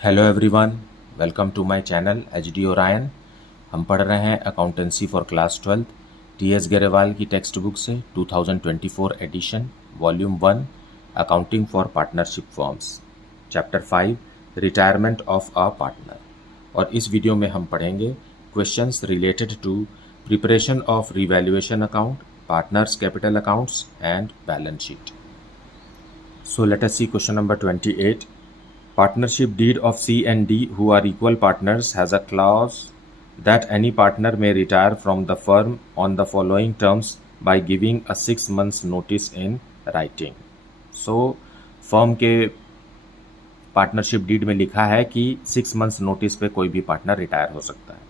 Hello everyone, welcome to my channel HD Orion. हम पढ़ रहे हैं accountancy for class 12 TS Grewal की टेक्स्ट बुक से 2024 edition volume 1 accounting for partnership forms chapter 5 retirement of a partner. और इस video में हम पढ़ेंगे questions related to preparation of revaluation account, partners capital accounts and balance sheet. So let us see question number 28. Partnership deed of C and D who are equal partners has a clause that any partner may retire from the firm on the following terms by giving a 6 months notice in writing. So firm के partnership deed में लिखा है कि 6 months notice पे कोई भी partner retire हो सकता है।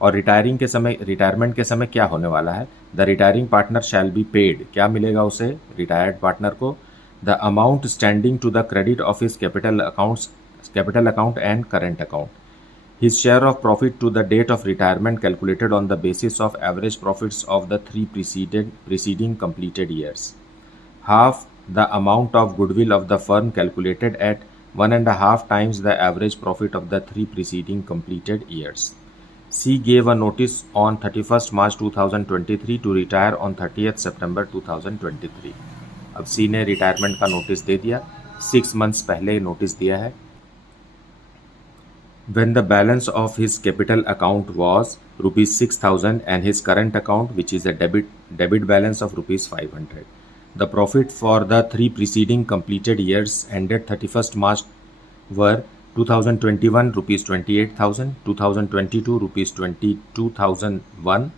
और रिटायरमेंट के समय क्या होने वाला है? The retiring partner shall be paid. क्या मिलेगा उसे रिटायर्ड पार्टनर को? The amount standing to the credit of his capital account and current account. His share of profit to the date of retirement calculated on the basis of average profits of the 3 preceding completed years. Half the amount of goodwill of the firm calculated at 1.5 times the average profit of the 3 preceding completed years. C gave a notice on 31st March 2023 to retire on 30th September 2023. अब सी ने retirement का notice दे दिया, 6 months पहले notice दिया है। When the balance of his capital account was ₹6,000 and his current account, which is a debit balance of ₹500. The profit for the 3 preceding completed years ended 31st March were 2021 ₹28,000, 2022 ₹22,001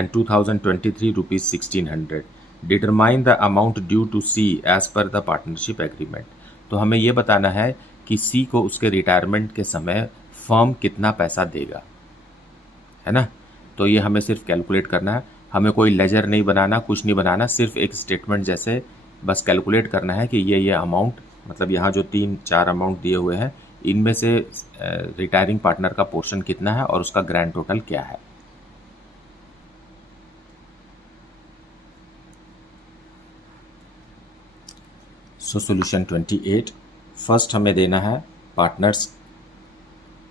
and 2023 ₹1,600. Determine the amount due to C as per the partnership agreement. तो हमें ये बताना है कि सी को उसके retirement के समय फर्म कितना पैसा देगा, है ना। तो ये हमें सिर्फ कैलकुलेट करना है, हमें कोई लेजर नहीं बनाना, कुछ नहीं बनाना, सिर्फ एक स्टेटमेंट जैसे बस कैलकुलेट करना है कि ये अमाउंट, मतलब यहाँ जो 3-4 अमाउंट दिए हुए हैं इनमें से रिटायरिंग पार्टनर का पोर्शन कितना है और उसका ग्रैंड टोटल क्या है। सो सोल्यूशन 28, फर्स्ट हमें देना है पार्टनर्स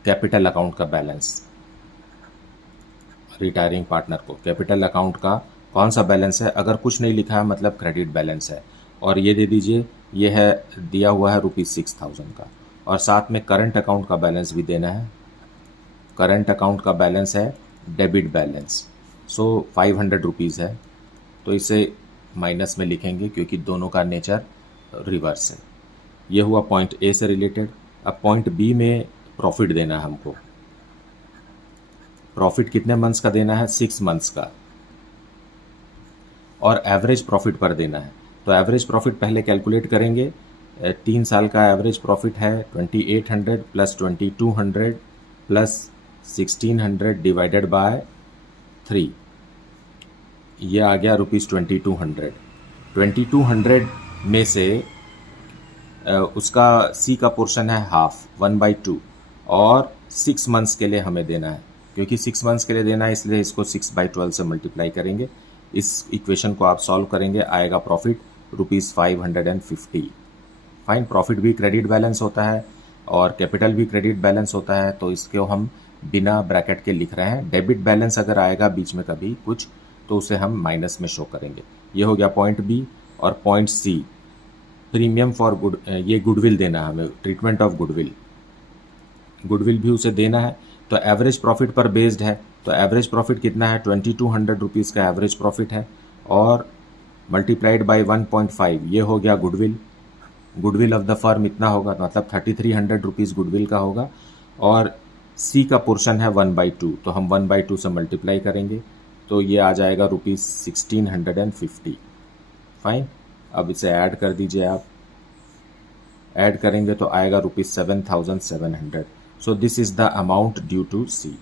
कैपिटल अकाउंट का बैलेंस। रिटायरिंग पार्टनर को कैपिटल अकाउंट का कौन सा बैलेंस है? अगर कुछ नहीं लिखा है मतलब क्रेडिट बैलेंस है। और ये दे दीजिए, ये है दिया हुआ है ₹6,000 का। और साथ में करंट अकाउंट का बैलेंस भी देना है। करंट अकाउंट का बैलेंस है डेबिट बैलेंस, सो ₹500 है। तो इसे माइनस में लिखेंगे क्योंकि दोनों का नेचर रिवर्स है। ये हुआ पॉइंट ए से रिलेटेड। अब पॉइंट बी में प्रॉफिट देना है हमको। प्रॉफिट कितने मंथ्स का देना है? 6 मंथ्स का। और एवरेज प्रॉफिट पर देना है। तो एवरेज प्रॉफिट पहले कैलकुलेट करेंगे। 3 साल का एवरेज प्रॉफिट है 2800 प्लस 2200 प्लस 1600 डिवाइडेड बाय 3, ये आ गया ₹2200। 2200 में से उसका सी का पोर्शन है हाफ 1/2 और 6 मंथ्स के लिए हमें देना है। क्योंकि 6 मंथ्स के लिए देना है इसलिए इसको 6/12 से मल्टीप्लाई करेंगे। इस इक्वेशन को आप सॉल्व करेंगे, आएगा प्रॉफिट ₹550। फाइन, प्रॉफिट भी क्रेडिट बैलेंस होता है और कैपिटल भी क्रेडिट बैलेंस होता है, तो इसको हम बिना ब्रैकेट के लिख रहे हैं। डेबिट बैलेंस अगर आएगा बीच में कभी कुछ तो उसे हम माइनस में शो करेंगे। ये हो गया पॉइंट बी। और पॉइंट सी, प्रीमियम फॉर ये गुडविल देना है हमें, ट्रीटमेंट ऑफ गुडविल भी उसे देना है। तो एवरेज प्रॉफिट पर बेस्ड है, तो एवरेज प्रॉफिट कितना है? ₹2200 का एवरेज प्रॉफिट है और मल्टीप्लाइड बाय 1.5, ये हो गया गुडविल ऑफ द फर्म इतना होगा, मतलब ₹3300 गुडविल का होगा। और सी का पोर्शन है 1/2, तो हम 1/2 से मल्टीप्लाई करेंगे तो ये आ जाएगा ₹1650। फाइन, अब इसे ऐड कर दीजिए आप। ऐड करेंगे तो आएगा ₹7,700। So this is the amount due to C.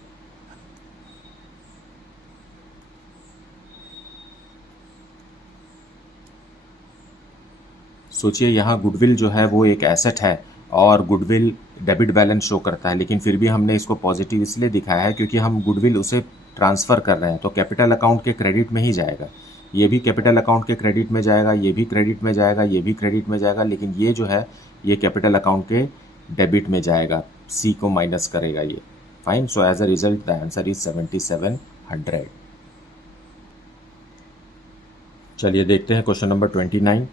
सोचिए यहाँ गुडविल जो है वो एक एसेट है और गुडविल डेबिट बैलेंस शो करता है, लेकिन फिर भी हमने इसको पॉजिटिव इसलिए दिखाया है क्योंकि हम गुडविल उसे ट्रांसफ़र कर रहे हैं, तो कैपिटल अकाउंट के क्रेडिट में ही जाएगा। ये भी कैपिटल अकाउंट के क्रेडिट में जाएगा, ये भी क्रेडिट में जाएगा, ये भी क्रेडिट में जाएगा, लेकिन ये जो है ये कैपिटल अकाउंट के डेबिट में जाएगा। सी को माइनस करेगा ये। Fine, so as a result the answer is 7700। चलिए देखते हैं question number 29।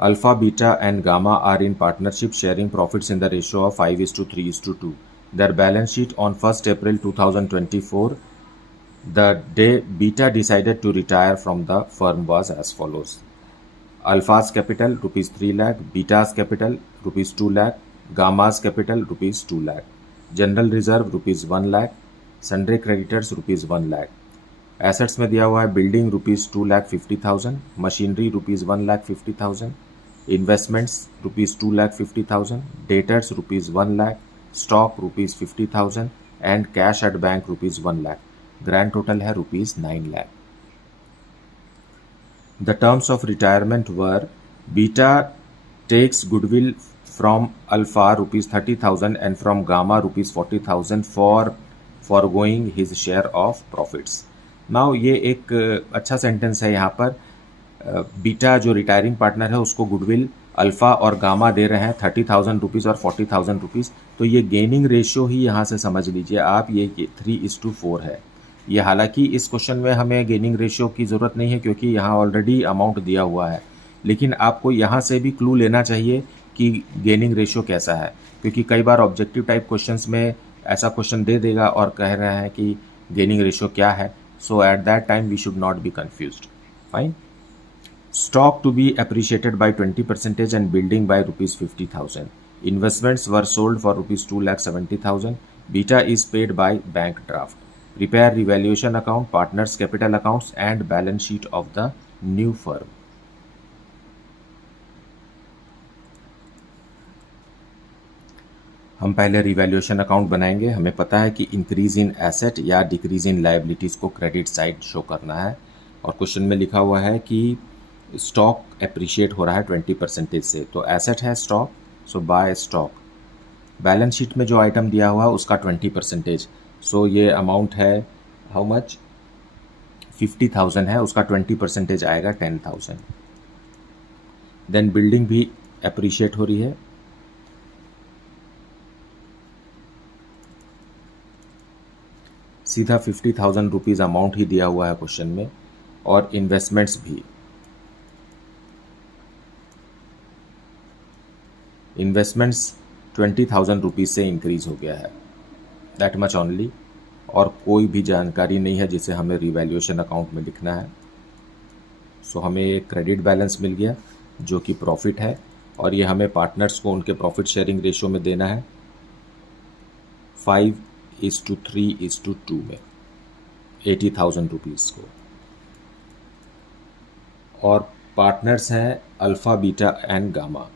Alpha, beta and gamma are in partnership sharing profits in the ratio of 5:3:2। Their balance sheet on 1st April 2024, the day Beta decided to retire from the firm, was as follows. Alpha's capital rupees 3 lakh, Beta's capital rupees 2 lakh, Gamma's capital rupees 2 lakh. General reserve rupees 1 lakh, sundry creditors rupees 1 lakh. Assets में दिया हुआ है building rupees 2,50,000, machinery rupees 1,50,000, investments rupees 2,50,000, debtors rupees 1 lakh, stock rupees 50,000 and cash at bank rupees 1 lakh. Grand total है rupees 9 lakh. The terms of retirement were Beta takes goodwill from Alpha rupees 30,000 and from Gamma rupees 40,000 for going his share of profits. Now ये एक अच्छा sentence है। यहाँ पर beta जो retiring partner है उसको गुडविल अल्फ़ा और गामा दे रहे हैं 30,000 रुपीज़ और 40,000 रुपीज़। तो ये गेनिंग रेशियो ही यहाँ से समझ लीजिए आप, ये 3:4 है। ये हालांकि इस क्वेश्चन में हमें गेनिंग रेशियो की ज़रूरत नहीं है क्योंकि यहाँ ऑलरेडी अमाउंट दिया हुआ है, लेकिन आपको यहाँ से भी क्लू लेना चाहिए कि गेनिंग रेशियो कैसा है, क्योंकि कई बार ऑब्जेक्टिव टाइप क्वेश्चंस में ऐसा क्वेश्चन दे देगा और कह रहे हैं कि गेनिंग रेशियो क्या है। So at that time we should not be confused. Fine. Stock to be appreciated by 20% and building by rupees 50,000. Investments were sold for rupees 2,70,000. Beta is paid by bank draft. Prepare revaluation account, partners capital accounts and balance sheet of the new firm. हम पहले revaluation account बनाएंगे। हमें पता है कि increase in asset या decrease in liabilities को credit side show करना है, और क्वेश्चन में लिखा हुआ है कि स्टॉक एप्रिशिएट हो रहा है 20% से, तो एसेट है स्टॉक, सो बाय स्टॉक। बैलेंस शीट में जो आइटम दिया हुआ है उसका 20%, सो ये अमाउंट है हाउ मच 50,000 है, उसका 20% आएगा 10,000। देन बिल्डिंग भी एप्रिशिएट हो रही है, सीधा 50,000 रुपीज़ अमाउंट ही दिया हुआ है क्वेश्चन में, और इन्वेस्टमेंट्स भी, इन्वेस्टमेंट्स 20,000 रुपीज़ से इंक्रीज हो गया है, दैट मच ओनली, और कोई भी जानकारी नहीं है जिसे हमें रिवैल्यूएशन अकाउंट में लिखना है। सो हमें एक क्रेडिट बैलेंस मिल गया जो कि प्रॉफिट है, और ये हमें पार्टनर्स को उनके प्रॉफिट शेयरिंग रेशियो में देना है 5:3:2 में 80,000 रुपीज़ को, और पार्टनर्स हैं अल्फ़ा, बीटा एंड गामा।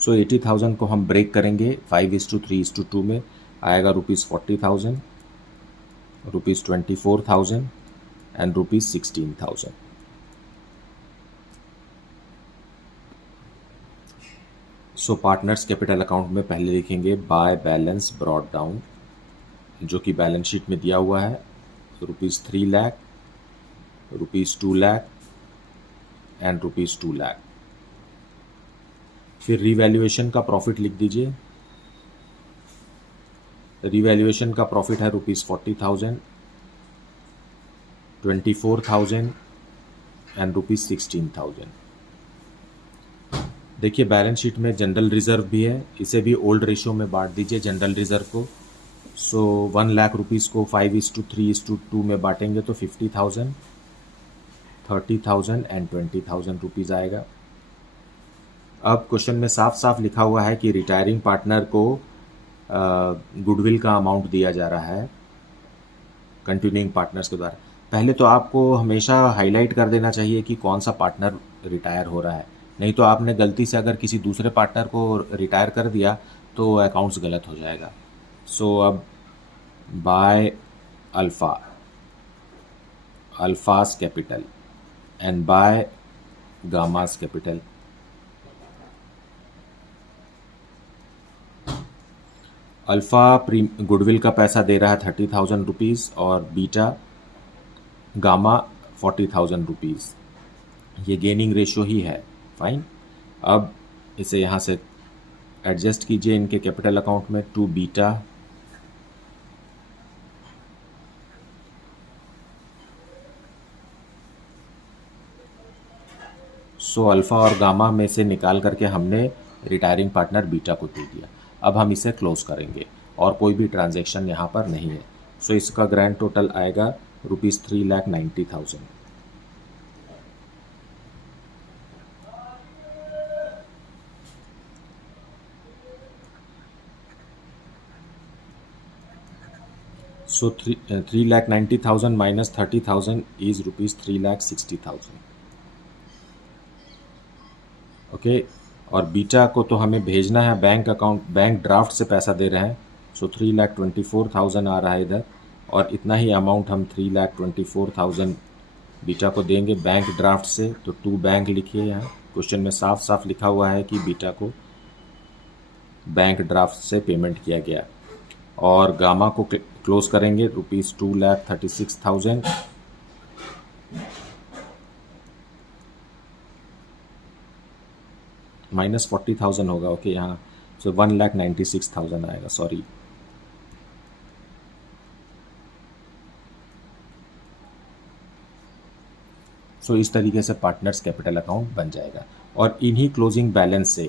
सो 80,000 को हम ब्रेक करेंगे 5:3:2 में, आएगा rupees 40,000, rupees 24,000 and rupees 16,000। So partners capital account में पहले लिखेंगे बाय बैलेंस ब्रॉट डाउन, जो कि बैलेंस शीट में दिया हुआ है rupees 3 lakh, rupees 2 lakh and rupees 2 lakh. फिर रिवैल्यूएशन का प्रॉफिट लिख दीजिए। रिवैल्यूएशन का प्रॉफिट है रुपीज़ 40,000, 24,000 एंड रुपीज़ 16,000। देखिए बैलेंस शीट में जनरल रिजर्व भी है, इसे भी ओल्ड रेशियो में बांट दीजिए जनरल रिजर्व को। सो 1 लाख रुपीज़ को 5:3:2 में बांटेंगे तो 50,000, 30,000 एंड 20,000 रुपीज़ आएगा। अब क्वेश्चन में साफ साफ लिखा हुआ है कि रिटायरिंग पार्टनर को गुडविल का अमाउंट दिया जा रहा है कंटिन्यूइंग पार्टनर्स के द्वारा। पहले तो आपको हमेशा हाईलाइट कर देना चाहिए कि कौन सा पार्टनर रिटायर हो रहा है, नहीं तो आपने गलती से अगर किसी दूसरे पार्टनर को रिटायर कर दिया तो अकाउंट्स गलत हो जाएगा। सो अब by Alpha, Alpha's capital and by Gamma's capital. Alpha goodwill का पैसा दे रहा है 30,000 रुपीज़ और बीटा गामा 40,000 रुपीज़। ये गेनिंग रेशियो ही है। फाइन, अब इसे यहाँ से एडजस्ट कीजिए इनके कैपिटल अकाउंट में टू बीटा सो अल्फ़ा और गामा में से निकाल करके हमने रिटायरिंग पार्टनर बीटा को दे दिया। अब हम इसे क्लोज करेंगे और कोई भी ट्रांजैक्शन यहाँ पर नहीं है। सो इसका ग्रैंड टोटल आएगा ₹3,90,000। So 3,90,000 minus 30,000 is ₹3,60,000। ओके, और बीटा को तो हमें भेजना है बैंक अकाउंट, बैंक ड्राफ्ट से पैसा दे रहे हैं। सो 3,24,000 आ रहा है इधर, और इतना ही अमाउंट हम 3,24,000 बीटा को देंगे बैंक ड्राफ्ट से। तो टू बैंक लिखिए, यहाँ क्वेश्चन में साफ साफ लिखा हुआ है कि बीटा को बैंक ड्राफ्ट से पेमेंट किया गया। और गामा को क्लोज करेंगे ₹2,36,000 माइनस 40,000 होगा। ओके, यहाँ सो 1,96,000 आएगा, सॉरी। सो इस तरीके से पार्टनर्स कैपिटल अकाउंट बन जाएगा। और इन्हीं क्लोजिंग बैलेंस से,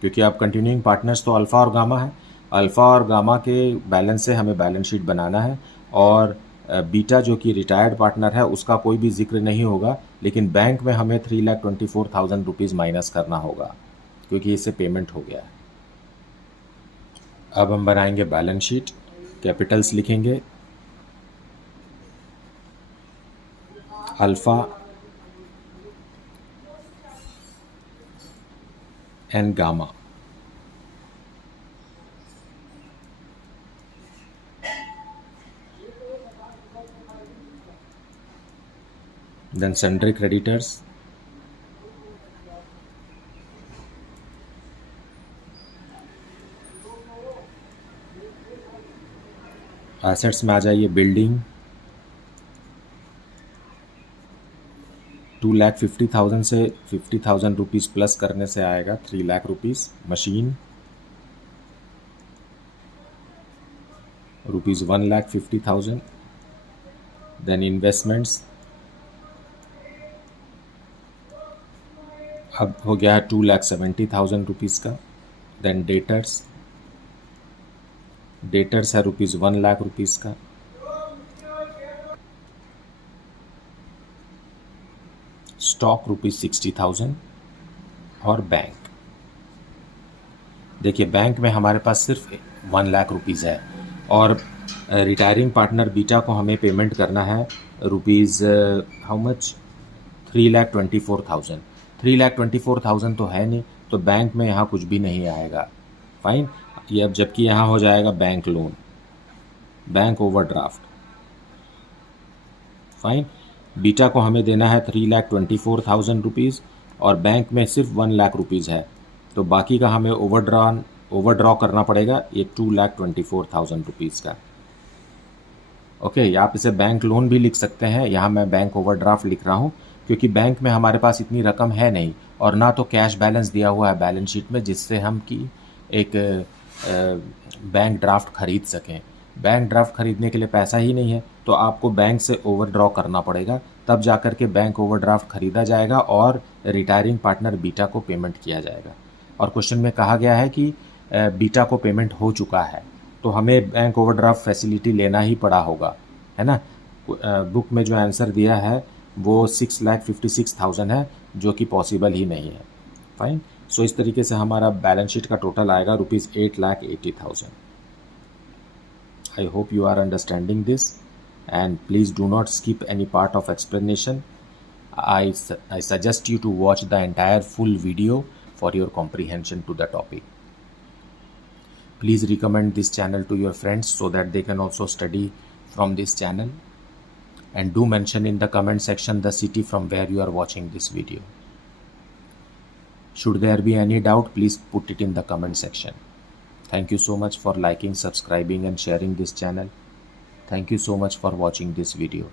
क्योंकि अब कंटिन्यूइंग पार्टनर्स तो अल्फ़ा और गामा है, अल्फ़ा और गामा के बैलेंस से हमें बैलेंस शीट बनाना है। और बीटा जो कि रिटायर्ड पार्टनर है उसका कोई भी जिक्र नहीं होगा, लेकिन बैंक में हमें ₹3,24,000 माइनस करना होगा क्योंकि इससे पेमेंट हो गया है। अब हम बनाएंगे बैलेंस शीट, कैपिटल्स लिखेंगे alpha and gamma. Then sundry creditors, assets में आ जाइए बिल्डिंग 2,50,000 से ₹50,000 प्लस करने से आएगा ₹3,00,000। मशीन ₹1,50,000। देन इन्वेस्टमेंट्स अब हो गया है ₹2,70,000 का। देन डेटर्स है ₹1,00,000 का। स्टॉक ₹60,000। और बैंक, देखिए बैंक में हमारे पास सिर्फ ₹1,00,000 है, और रिटायरिंग पार्टनर बीटा को हमें पेमेंट करना है रुपीज़ हाउ मच 3,24,000। 3,24,000 तो है नहीं, तो बैंक में यहाँ कुछ भी नहीं आएगा। फाइन, ये अब जबकि यहाँ हो जाएगा bank loan, bank overdraft. Fine, beta को हमें देना है ₹3,24,000 और बैंक में सिर्फ ₹1,00,000 है, तो बाकी का हमें ओवरड्रॉ करना पड़ेगा ये ₹2,24,000 का। ओके, आप इसे बैंक लोन भी लिख सकते हैं, यहाँ मैं बैंक ओवरड्राफ्ट लिख रहा हूँ क्योंकि बैंक में हमारे पास इतनी रकम है नहीं, और ना तो कैश बैलेंस दिया हुआ है बैलेंस शीट में जिससे हम की एक बैंक ड्राफ्ट खरीद सकें। बैंक ड्राफ्ट खरीदने के लिए पैसा ही नहीं है, तो आपको बैंक से ओवरड्रॉ करना पड़ेगा, तब जा कर के बैंक ओवरड्राफ्ट खरीदा जाएगा और रिटायरिंग पार्टनर बीटा को पेमेंट किया जाएगा। और क्वेश्चन में कहा गया है कि बीटा को पेमेंट हो चुका है, तो हमें बैंक ओवरड्राफ्ट फैसिलिटी लेना ही पड़ा होगा, है ना। बुक में जो आंसर दिया है वो 6,56,000 है, जो कि पॉसिबल ही नहीं है। फाइन, सो इस तरीके से हमारा बैलेंस शीट का टोटल आएगा ₹8,80,000। I hope you are understanding this, and please do not skip any part of explanation. I suggest you to watch the entire full video for your comprehension to the topic. Please recommend this channel to your friends so that they can also study from this channel, and do mention in the comment section the city from where you are watching this video. Should there be any doubt, please put it in the comment section. Thank you so much for liking, subscribing and sharing this channel. Thank you so much for watching this video.